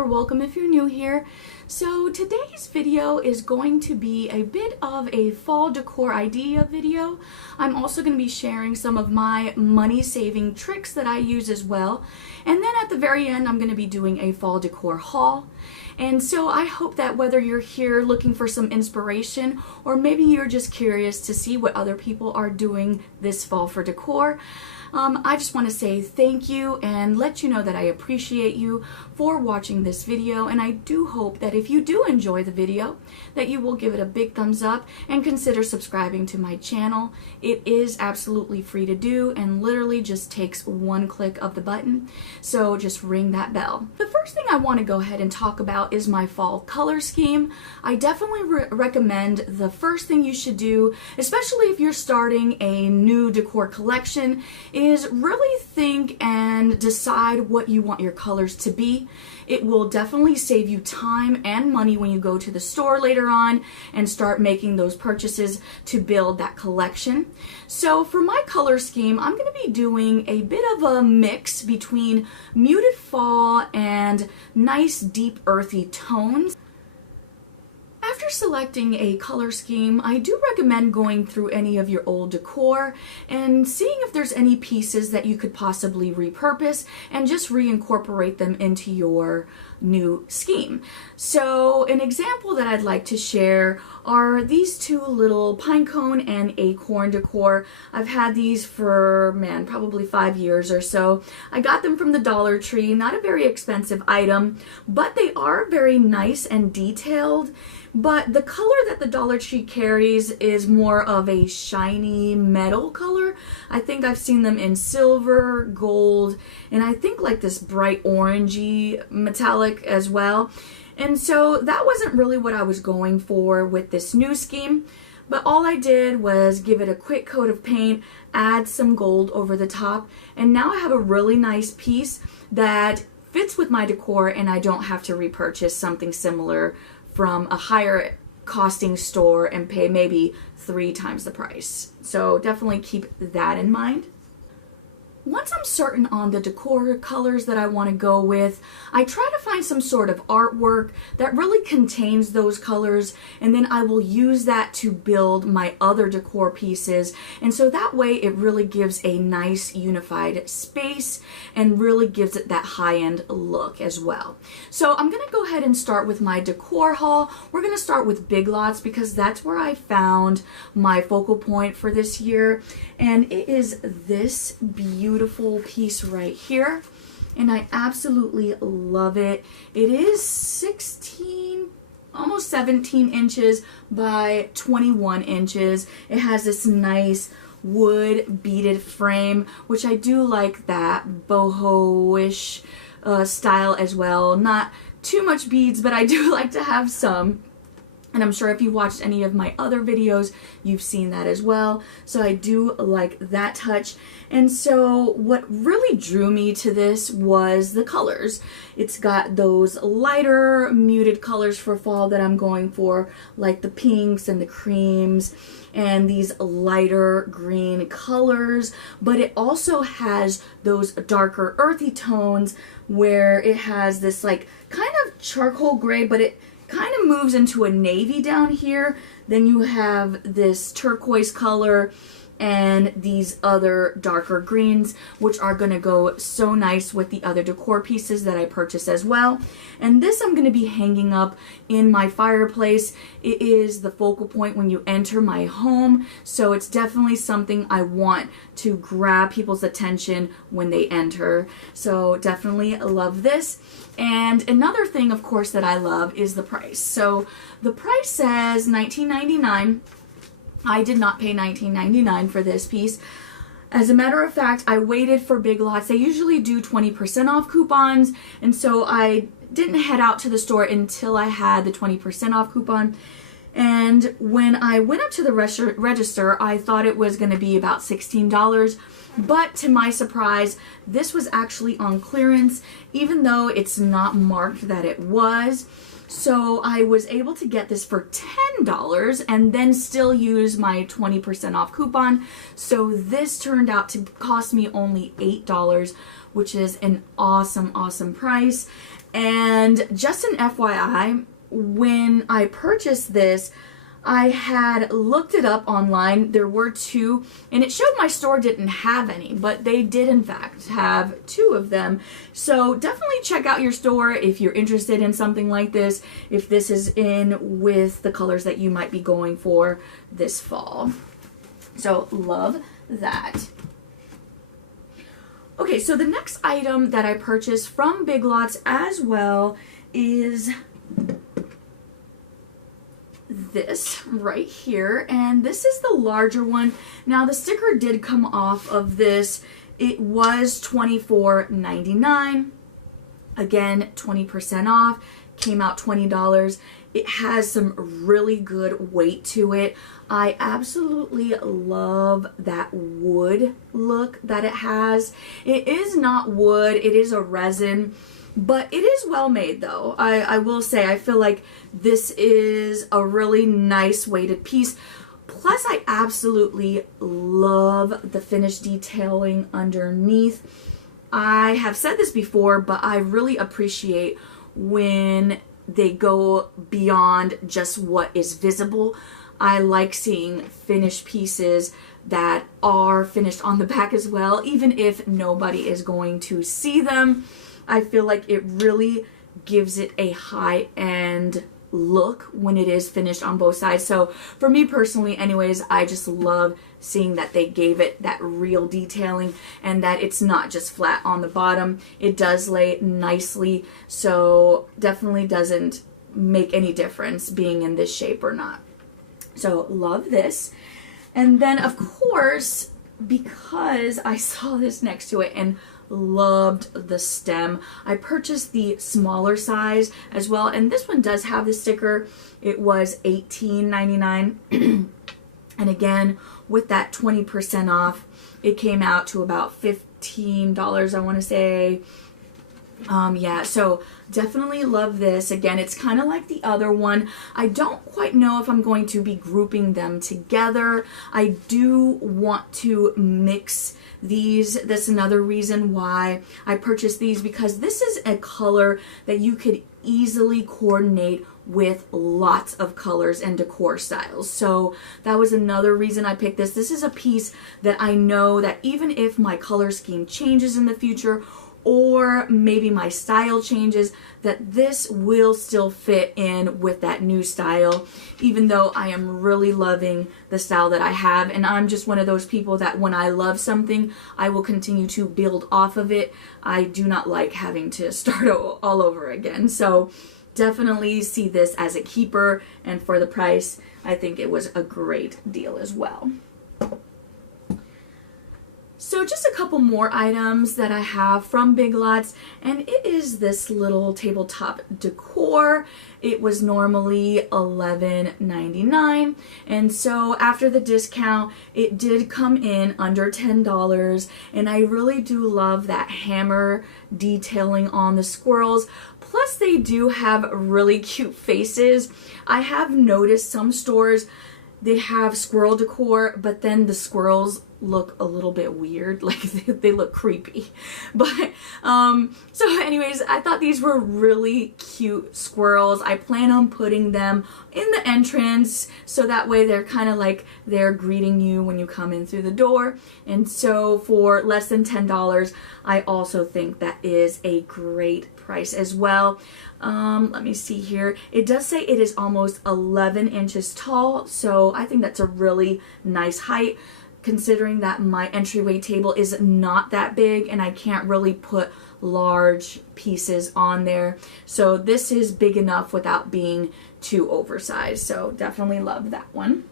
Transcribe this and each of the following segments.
or welcome if you're new here. So today's video is going to be a bit of a fall decor idea video. I'm also going to be sharing some of my money saving tricks that I use as well. And then at the very end, I'm going to be doing a fall decor haul. And so I hope that whether you're here looking for some inspiration or maybe you're just curious to see what other people are doing this fall for decor, I just want to say thank you and let you know that I appreciate you for watching this video, and I do hope that if you do enjoy the video that you will give it a big thumbs up and consider subscribing to my channel. It is absolutely free to do and literally just takes one click of the button, so just ring that bell. The first thing I want to go ahead and talk about is my fall color scheme. I definitely recommend the first thing you should do, especially if you're starting a new decor collection, is really think and decide what you want your colors to be. It will definitely save you time and money when you go to the store later on and start making those purchases to build that collection. So for my color scheme, I'm going to be doing a bit of a mix between muted fall and nice deep earthy tones. After selecting a color scheme, I do recommend going through any of your old decor and seeing if there's any pieces that you could possibly repurpose and just reincorporate them into your new scheme. So an example that I'd like to share are these two little pine cone and acorn decor. I've had these for, probably 5 years or so. I got them from the Dollar Tree, not a very expensive item, but they are very nice and detailed. But the color that the Dollar Tree carries is more of a shiny metal color. I think I've seen them in silver, gold, and I think like this bright orangey metallic as well. And so that wasn't really what I was going for with this new scheme. But all I did was give it a quick coat of paint, add some gold over the top, and now I have a really nice piece that fits with my decor and I don't have to repurchase something similar from a higher costing store and pay maybe 3 times the price. So definitely keep that in mind. Once I'm certain on the decor colors that I want to go with, I try to find some sort of artwork that really contains those colors, and then I will use that to build my other decor pieces. And so that way it really gives a nice unified space and really gives it that high-end look as well. So I'm going to go ahead and start with my decor haul. We're going to start with Big Lots because that's where I found my focal point for this year, and it is this beautiful piece right here, and I absolutely love it. It is 16, almost 17 inches by 21 inches. It has this nice wood beaded frame, which I do like that boho-ish style as well. Not too much beads, but I do like to have some. And I'm sure if you watched any of my other videos, you've seen that as well. So I do like that touch. And so what really drew me to this was the colors. It's got those lighter muted colors for fall that I'm going for, like the pinks and the creams and these lighter green colors. But it also has those darker earthy tones where it has this like kind of charcoal gray, but it kind of moves into a navy down here. Then you have this turquoise color and these other darker greens, which are going to go so nice with the other decor pieces that I purchased as well. And this I'm going to be hanging up in my fireplace. It is the focal point when you enter my home, so it's definitely something I want to grab people's attention when they enter. So definitely love this. And another thing, of course, that I love is the price. So the price says $19.99. I did not pay $19.99 for this piece. As a matter of fact, I waited for Big Lots. They usually do 20% off coupons, and so I didn't head out to the store until I had the 20% off coupon. And when I went up to the register, I thought it was going to be about $16. But to my surprise, this was actually on clearance, even though it's not marked that it was. So I was able to get this for $10 and then still use my 20% off coupon. So this turned out to cost me only $8, which is an awesome, awesome price. And just an FYI, when I purchased this, I had looked it up online. There were two, and it showed my store didn't have any, but they did in fact have two of them. So definitely check out your store if you're interested in something like this, if this is in with the colors that you might be going for this fall. So love that. Okay, so the next item that I purchased from Big Lots as well is this right here, and this is the larger one. Now the sticker did come off of this. It was $24.99. Again, 20% off, came out $20. It has some really good weight to it. I absolutely love that wood look that it has. It is not wood, it is a resin, but it is well made though. I will say, I feel like this is a really nice weighted piece. Plus, I absolutely love the finished detailing underneath. I have said this before, but I really appreciate when they go beyond just what is visible. I like seeing finished pieces that are finished on the back as well, even if nobody is going to see them. I feel like it really gives it a high-end look when it is finished on both sides. So for me personally anyways, I just love seeing that they gave it that real detailing and that it's not just flat on the bottom. It does lay nicely, so definitely doesn't make any difference being in this shape or not. So love this. And then of course, because I saw this next to it and loved the stem, I purchased the smaller size as well, and this one does have the sticker. It was $18.99 and again with that 20% off, it came out to about $15, I want to say. Yeah, so definitely love this. Again, it's kind of like the other one. I don't quite know if I'm going to be grouping them together. I do want to mix these. That's another reason why I purchased these, because this is a color that you could easily coordinate with lots of colors and decor styles. So that was another reason I picked this. This is a piece that I know that even if my color scheme changes in the future, or maybe my style changes, that this will still fit in with that new style, even though I am really loving the style that I have. And I'm just one of those people that when I love something, I will continue to build off of it. I do not like having to start all over again. So definitely see this as a keeper, and for the price, I think it was a great deal as well. So just a couple more items that I have from Big Lots, and it is this little tabletop decor. It was normally $11.99, and so after the discount, it did come in under $10, and I really do love that hammer detailing on the squirrels. Plus, they do have really cute faces. I have noticed some stores, they have squirrel decor, but then the squirrels look a little bit weird, like they look creepy. But so anyways, I thought these were really cute squirrels. I plan on putting them in the entrance, so that way they're kind of like they're greeting you when you come in through the door. And so for less than $10, I also think that is a great price as well. Let me see here. It does say it is almost 11 inches tall, so I think that's a really nice height, considering that my entryway table is not that big and I can't really put large pieces on there. So this is big enough without being too oversized. So definitely love that one.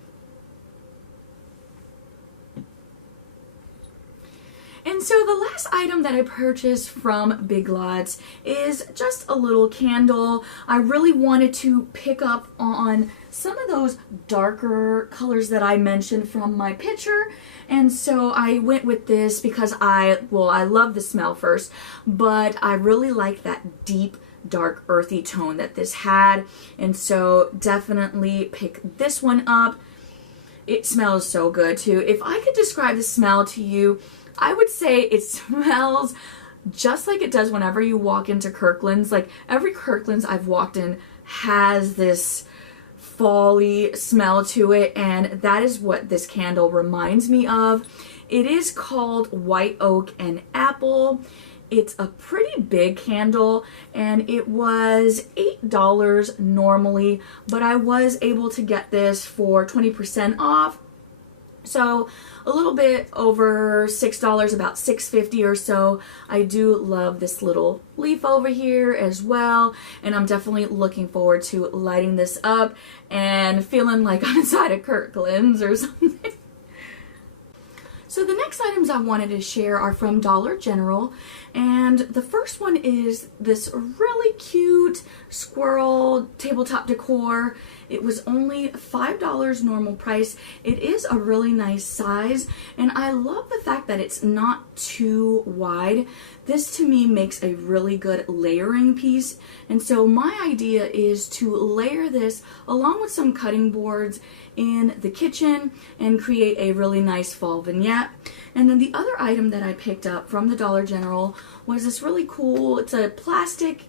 And so the last item that I purchased from Big Lots is just a little candle. I really wanted to pick up on some of those darker colors that I mentioned from my picture. And so I went with this because I love the smell first, but I really like that deep, dark, earthy tone that this had. And so definitely pick this one up. It smells so good too. If I could describe the smell to you, I would say it smells just like it does whenever you walk into Kirkland's. Like every Kirkland's I've walked in has this fall-y smell to it, and that is what this candle reminds me of. It is called White Oak and Apple. It's a pretty big candle, and it was $8 normally, but I was able to get this for 20% off. So a little bit over $6, about $6.50 or so. I do love this little leaf over here as well, and I'm definitely looking forward to lighting this up and feeling like I'm inside a Kirkland's or something. So the next items I wanted to share are from Dollar General, and the first one is this really cute squirrel tabletop decor. It was only $5 normal price. It is a really nice size, and I love the fact that it's not too wide. This to me makes a really good layering piece, and so my idea is to layer this along with some cutting boards in the kitchen and create a really nice fall vignette. And then the other item that I picked up from the Dollar General was this really cool, it's a plastic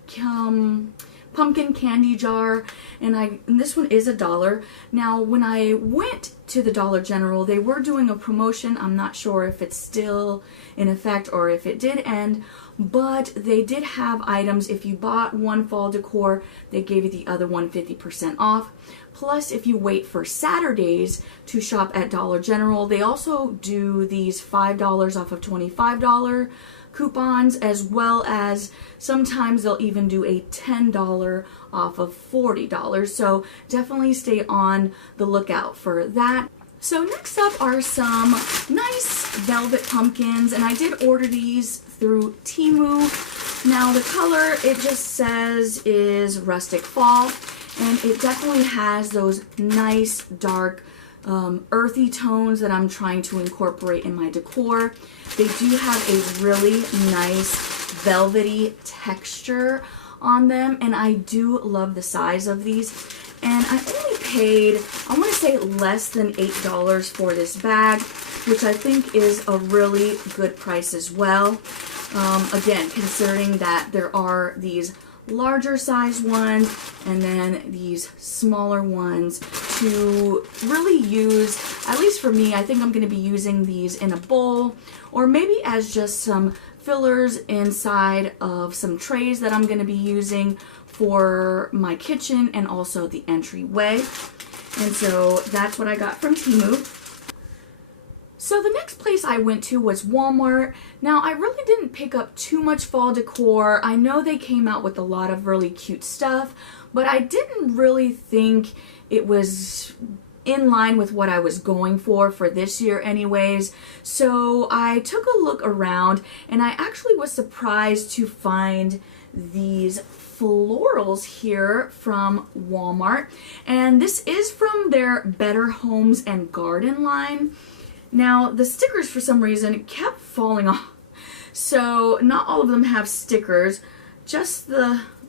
pumpkin candy jar, and this one is $1. Now when I went to the Dollar General, they were doing a promotion. I'm not sure if it's still in effect or if it did end, but they did have items. If you bought one fall decor, they gave you the other one 50% off. Plus, if you wait for Saturdays to shop at Dollar General, they also do these $5 off of $25 coupons, as well as sometimes they'll even do a $10 off of $40. So definitely stay on the lookout for that. So next up are some nice velvet pumpkins, and I did order these through Temu. Now the color, it just says is rustic fall, and it definitely has those nice dark earthy tones that I'm trying to incorporate in my decor. They do have a really nice velvety texture on them, and I do love the size of these. And I only paid, I want to say, less than $8 for this bag, which I think is a really good price as well. Again, considering that there are these larger size ones and then these smaller ones to really use, at least for me, I think I'm going to be using these in a bowl or maybe as just some fillers inside of some trays that I'm going to be using for my kitchen and also the entryway. And so that's what I got from Temu. So the next place I went to was Walmart. Now I really didn't pick up too much fall decor. I know they came out with a lot of really cute stuff, but I didn't really think it was in line with what I was going for this year anyways. So I took a look around, and I actually was surprised to find these florals here from Walmart. And this is from their Better Homes and Garden line. Now, the stickers, for some reason, kept falling off. So, not all of them have stickers. Just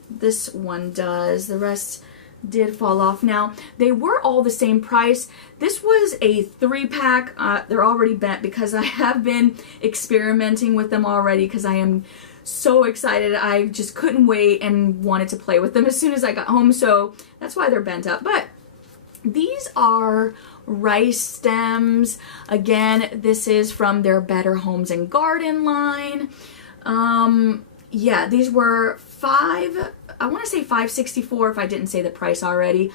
this one does. The rest did fall off. Now, they were all the same price. This was a 3-pack. They're already bent because I have been experimenting with them already because I am so excited. I just couldn't wait and wanted to play with them as soon as I got home. So, that's why they're bent up. But these are rice stems. Again, this is from their Better Homes and Garden line. Yeah, these were I want to say $5.64 if I didn't say the price already.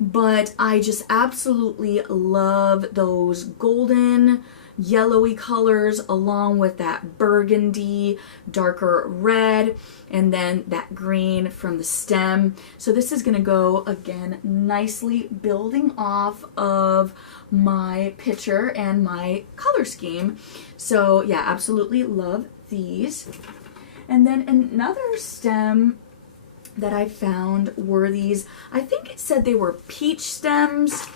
But I just absolutely love those golden yellowy colors along with that burgundy, darker red, and then that green from the stem. So this is going to go, again, nicely building off of my picture and my color scheme. So yeah, absolutely love these. And then another stem that I found were these, I think it said they were peach stems.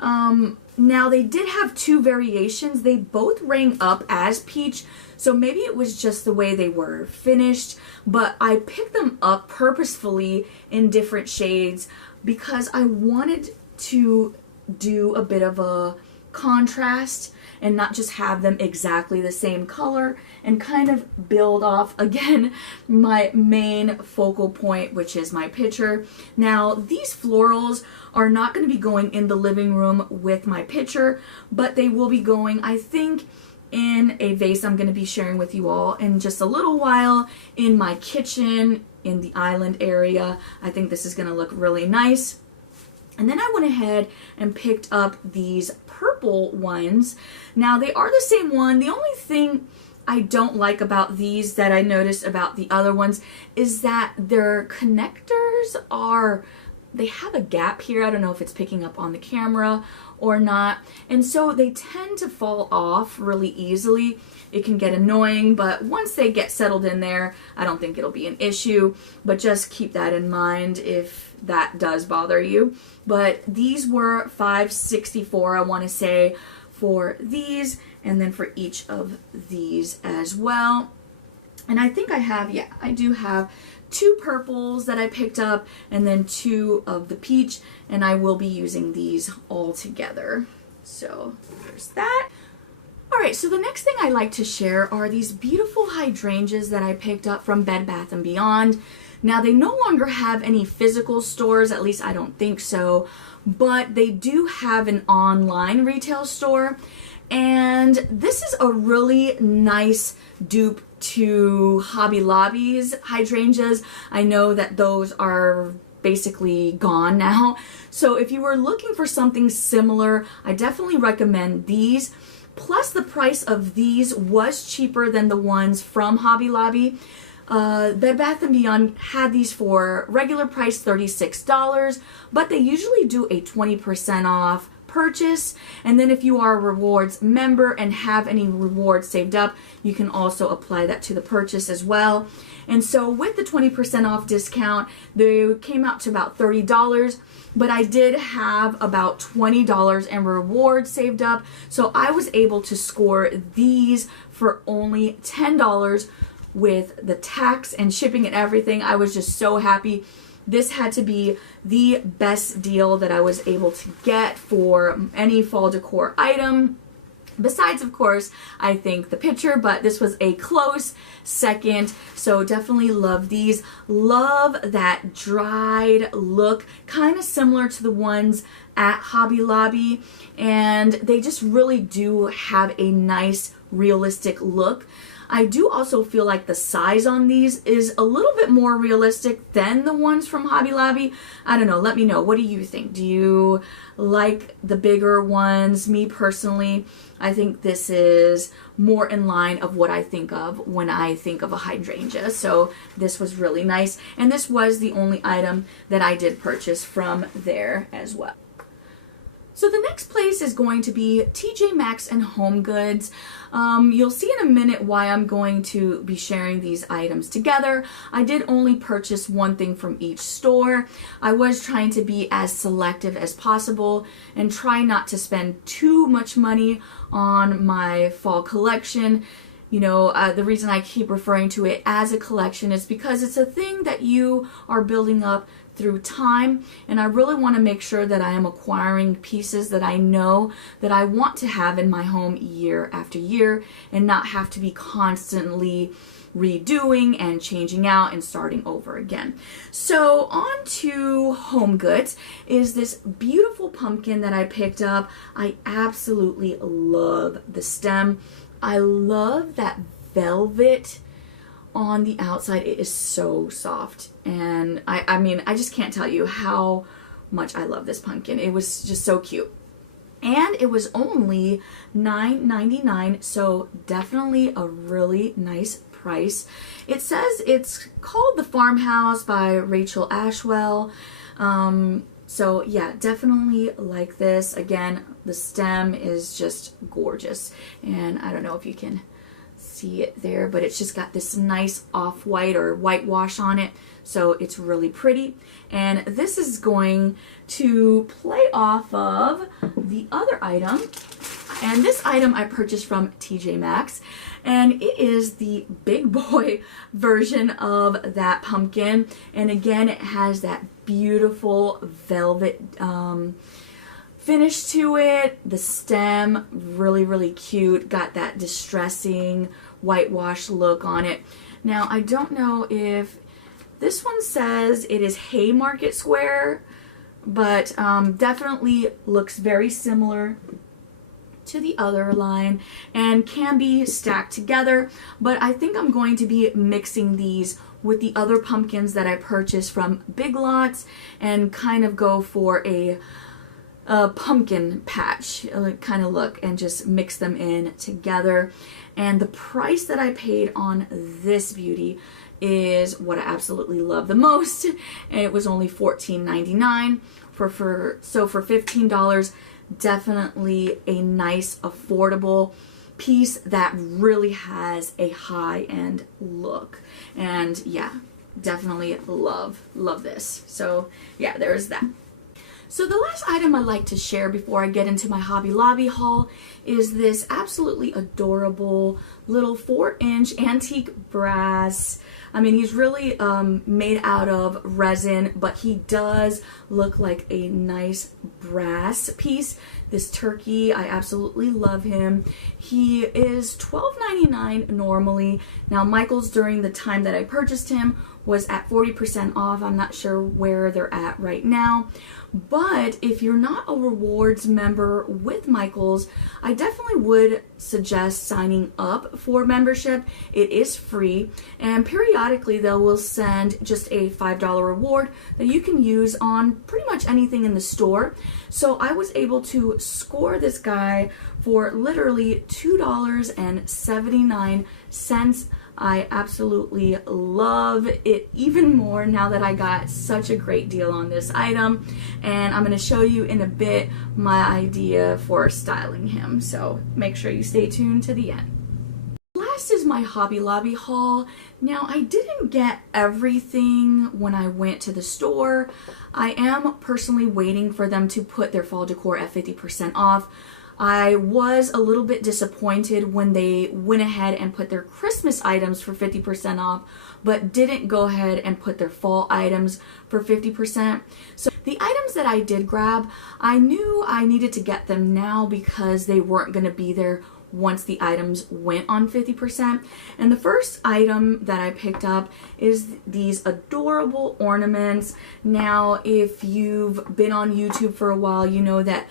Now they did have 2 variations. They both rang up as peach, so maybe it was just the way they were finished, but I picked them up purposefully in different shades because I wanted to do a bit of a contrast and not just have them exactly the same color, and kind of build off again my main focal point, which is my picture. Now these florals are not going to be going in the living room with my picture, but they will be going, I think, in a vase I'm going to be sharing with you all in just a little while in my kitchen in the island area. I think this is going to look really nice. And then I went ahead and picked up these purple ones. Now they are the same one. The only thing I don't like about these that I noticed about the other ones is that their connectors are, they have a gap here. I don't know if it's picking up on the camera or not. And so they tend to fall off really easily. It can get annoying, but once they get settled in there, I don't think it'll be an issue. But just keep that in mind if that does bother you. But these were $5.64, I want to say, for these, and then for each of these as well. And I think I have, yeah, I do have 2 purples that I picked up, and then 2 of the peach, and I will be using these all together. So there's that. Alright, so the next thing I like to share are these beautiful hydrangeas that I picked up from Bed Bath & Beyond. Now they no longer have any physical stores, at least I don't think so, but they do have an online retail store, and this is a really nice dupe to Hobby Lobby's hydrangeas. I know that those are basically gone now, so if you were looking for something similar, I definitely recommend these. Plus the price of these was cheaper than the ones from Hobby Lobby. Bed Bath & Beyond had these for regular price $36, but they usually do a 20% off purchase. And then if you are a rewards member and have any rewards saved up, you can also apply that to the purchase as well. And so with the 20% off discount, they came out to about $30, but I did have about $20 in rewards saved up. So I was able to score these for only $10 with the tax and shipping and everything. I was just so happy. This had to be the best deal that I was able to get for any fall decor item. Besides, of course, I think the picture, but this was a close second. So definitely love these. Love that dried look, kind of similar to the ones at Hobby Lobby. And they just really do have a nice, realistic look. I do also feel like the size on these is a little bit more realistic than the ones from Hobby Lobby. I don't know, let me know. What do you think? Do you like the bigger ones? Me personally, I think this is more in line of what I think of when I think of a hydrangea. So this was really nice. And this was the only item that I did purchase from there as well. So the next place is going to be TJ Maxx and Home Goods. You'll see in a minute why I'm going to be sharing these items together. I did only purchase one thing from each store. I was trying to be as selective as possible and try not to spend too much money on my fall collection. You know, the reason I keep referring to it as a collection is because it's a thing that you are building up through time, and I really want to make sure that I am acquiring pieces that I know that I want to have in my home year after year and not have to be constantly redoing and changing out and starting over again. So on to Home Goods is this beautiful pumpkin that I picked up. I absolutely love the stem. I love that velvet on the outside. It is so soft, and I mean, I just can't tell you how much I love this pumpkin. It was just so cute, and it was only $9.99, so definitely a really nice price. It says it's called The Farmhouse by Rachel Ashwell. So yeah, definitely like this. Again, the stem is just gorgeous, and I don't know if you can see it there, but it's just got this nice off-white or whitewash on it, so it's really pretty. And this is going to play off of the other item, and this item I purchased from TJ Maxx, and it is the big boy version of that pumpkin. And again, it has that beautiful velvet finish to it. The stem, really, really cute. Got that distressing whitewash look on it. Now, I don't know if this one says it is Haymarket Square, but definitely looks very similar to the other line and can be stacked together. But I think I'm going to be mixing these with the other pumpkins that I purchased from Big Lots and kind of go for a pumpkin patch kind of look and just mix them in together. And the price that I paid on this beauty is what I absolutely love the most. And it was only $14.99 so for $15, definitely a nice affordable piece that really has a high-end look. And yeah, definitely love this. So yeah, there's that. So the last item I'd like to share before I get into my Hobby Lobby haul is this absolutely adorable little 4-inch antique brass. I mean, he's really made out of resin, but he does look like a nice brass piece. This turkey, I absolutely love him. He is $12.99 normally. Now, Michael's, during the time that I purchased him, was at 40% off. I'm not sure where they're at right now. But if you're not a rewards member with Michael's, I definitely would suggest signing up for membership. It is free, and periodically they will send just a $5 reward that you can use on pretty much anything in the store. So I was able to score this guy for literally $2.79. I absolutely love it even more now that I got such a great deal on this item, and I'm going to show you in a bit my idea for styling him, so make sure you stay tuned to the end. Last is my Hobby Lobby haul. Now, I didn't get everything when I went to the store. I am personally waiting for them to put their fall decor at 50% off. I was a little bit disappointed when they went ahead and put their Christmas items for 50% off, but didn't go ahead and put their fall items for 50%. So the items that I did grab, I knew I needed to get them now because they weren't going to be there once the items went on 50%. And the first item that I picked up is these adorable ornaments. Now, if you've been on YouTube for a while, you know that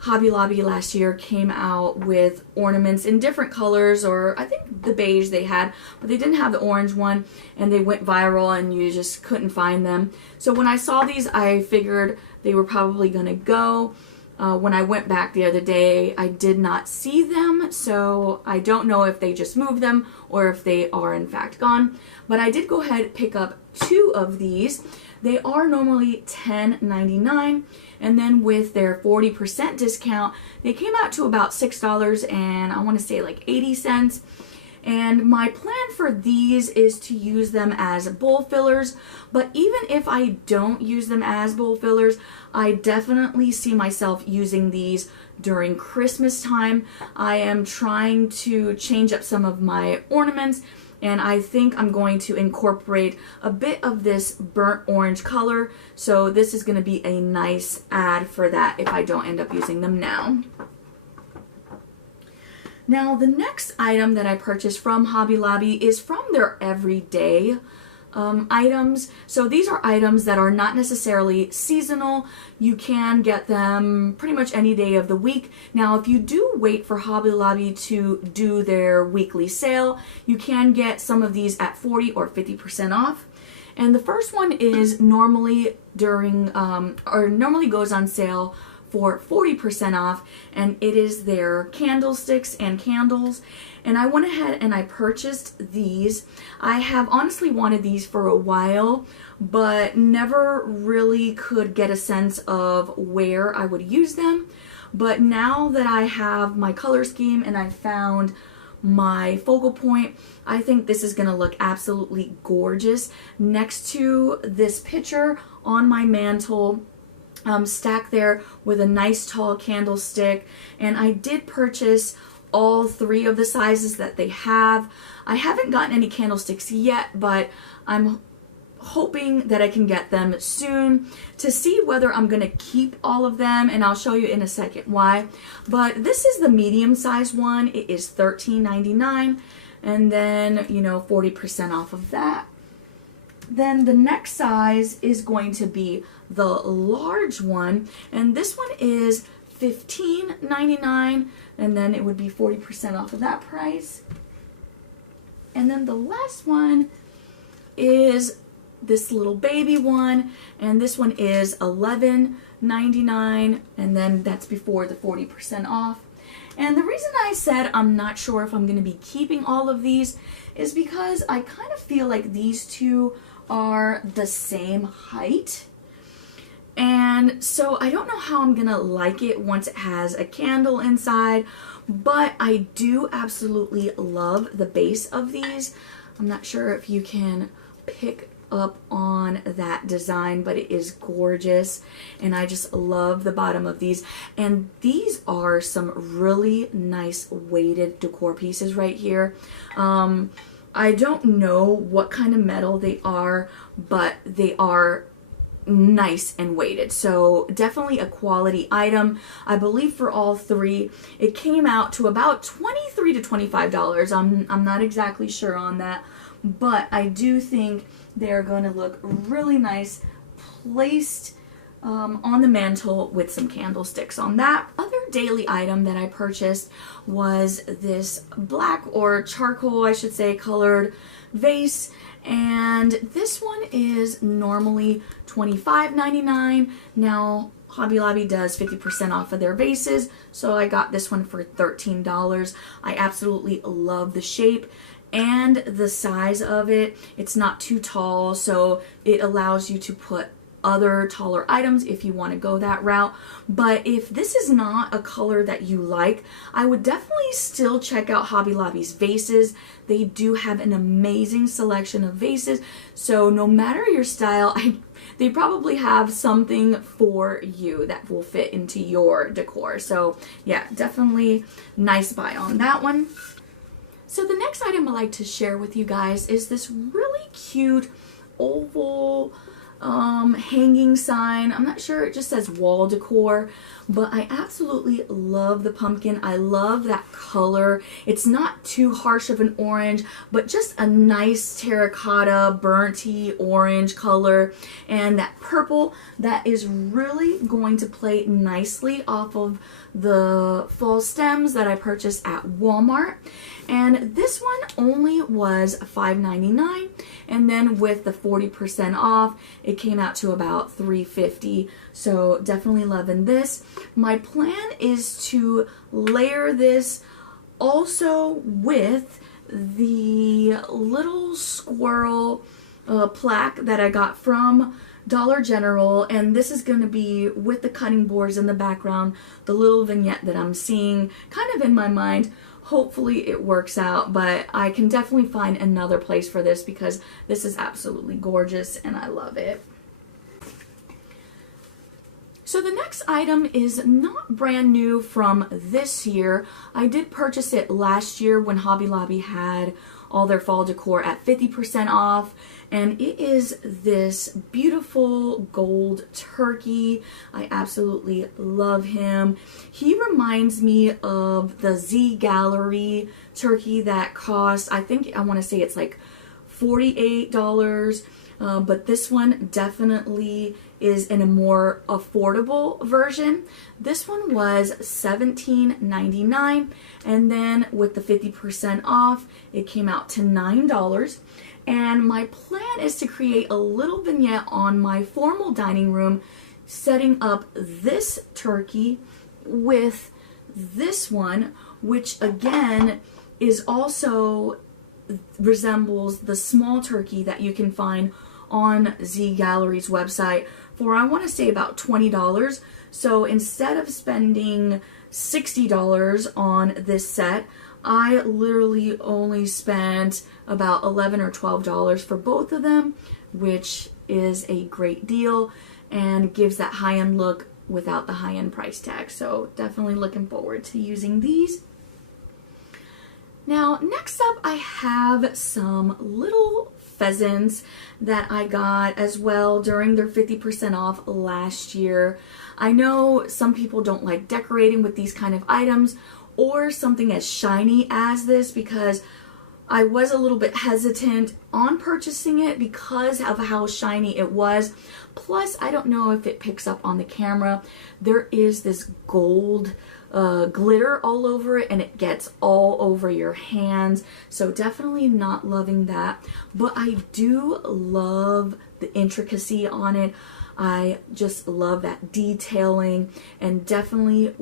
Hobby Lobby last year came out with ornaments in different colors, or I think the beige they had, but they didn't have the orange one, and they went viral and you just couldn't find them. So when I saw these, I figured they were probably gonna go. When I went back the other day, I did not see them, so I don't know if they just moved them or if they are in fact gone. But I did go ahead and pick up 2 of these. They are normally $10.99, and then with their 40% discount, they came out to about $6 and I want to say like 80 cents. And my plan for these is to use them as bowl fillers, but even if I don't use them as bowl fillers, I definitely see myself using these during Christmas time. I am trying to change up some of my ornaments, and I think I'm going to incorporate a bit of this burnt orange color, so this is going to be a nice add for that if I don't end up using them now. Now, the next item that I purchased from Hobby Lobby is from their everyday items. So these are items that are not necessarily seasonal. You can get them pretty much any day of the week. Now, if you do wait for Hobby Lobby to do their weekly sale, you can get some of these at 40 or 50% off. And the first one is normally normally goes on sale for 40% off, and it is their candlesticks and candles. And I went ahead and I purchased these. I have honestly wanted these for a while, but never really could get a sense of where I would use them. But now that I have my color scheme and I found my focal point, I think this is going to look absolutely gorgeous next to this picture on my mantle. Stacked there with a nice tall candlestick. And I did purchase all 3 of the sizes that they have. I haven't gotten any candlesticks yet, but I'm hoping that I can get them soon to see whether I'm gonna keep all of them, and I'll show you in a second why. But this is the medium size one. It is $13.99, and then 40% off of that. Then the next size is going to be the large one, and this one is $15.99, and then it would be 40% off of that price. And then the last one is this little baby one, and this one is $11.99, and then that's before the 40% off. And the reason I said I'm not sure if I'm going to be keeping all of these is because I kind of feel like these two are the same height. And so I don't know how I'm going to like it once it has a candle inside, but I do absolutely love the base of these. I'm not sure if you can pick up on that design, but it is gorgeous, and I just love the bottom of these. And these are some really nice weighted decor pieces right here. I don't know what kind of metal they are, but they are nice and weighted, so definitely a quality item. I believe for all three it came out to about $23 to $25. I'm not exactly sure on that, but I do think they're going to look really nice placed on the mantle with some candlesticks on that. Other daily item that I purchased was this black, or charcoal I should say, colored vase, and this one is normally $25.99. Now Hobby Lobby does 50% off of their vases, so I got this one for $13. I absolutely love the shape and the size of it. It's not too tall, so it allows you to put other taller items if you want to go that route. But if this is not a color that you like, I would definitely still check out Hobby Lobby's vases. They do have an amazing selection of vases, so no matter your style, they probably have something for you that will fit into your decor. So yeah, definitely nice buy on that one. So the next item I'd like to share with you guys is this really cute oval hanging sign. I'm not sure, it just says wall decor, but I absolutely love the pumpkin. I love that color. It's not too harsh of an orange, but just a nice terracotta burnty orange color, and that purple that is really going to play nicely off of the fall stems that I purchased at Walmart. And this one only was $5.99, and then with the 40% off, it came out to about $3.50. So definitely loving this. My plan is to layer this also with the little squirrel plaque that I got from Dollar General, and this is going to be with the cutting boards in the background, the little vignette that I'm seeing kind of in my mind. Hopefully it works out, but I can definitely find another place for this because this is absolutely gorgeous and I love it. So the next item is not brand new from this year. I did purchase it last year when Hobby Lobby had all their fall decor at 50% off, and it is this beautiful gold turkey. I absolutely love him. He reminds me of the Z Gallery turkey that cost, I want to say it's like $48, but this one definitely is in a more affordable version. This one was $17.99, and then with the 50% off, it came out to $9. And my plan is to create a little vignette on my formal dining room, setting up this turkey with this one, which again is also resembles the small turkey that you can find on Z Gallery's website for, I want to say, about $20. So instead of spending $60 on this set, I literally only spent about $11 or $12 for both of them, which is a great deal and gives that high-end look without the high-end price tag. So definitely looking forward to using these. Now, next up I have some little pheasants that I got as well during their 50% off last year. I know some people don't like decorating with these kind of items or something as shiny as this, because I was a little bit hesitant on purchasing it because of how shiny it was. Plus, I don't know if it picks up on the camera. There is this gold glitter all over it, and it gets all over your hands. So definitely not loving that. But I do love the intricacy on it. I just love that detailing, and definitely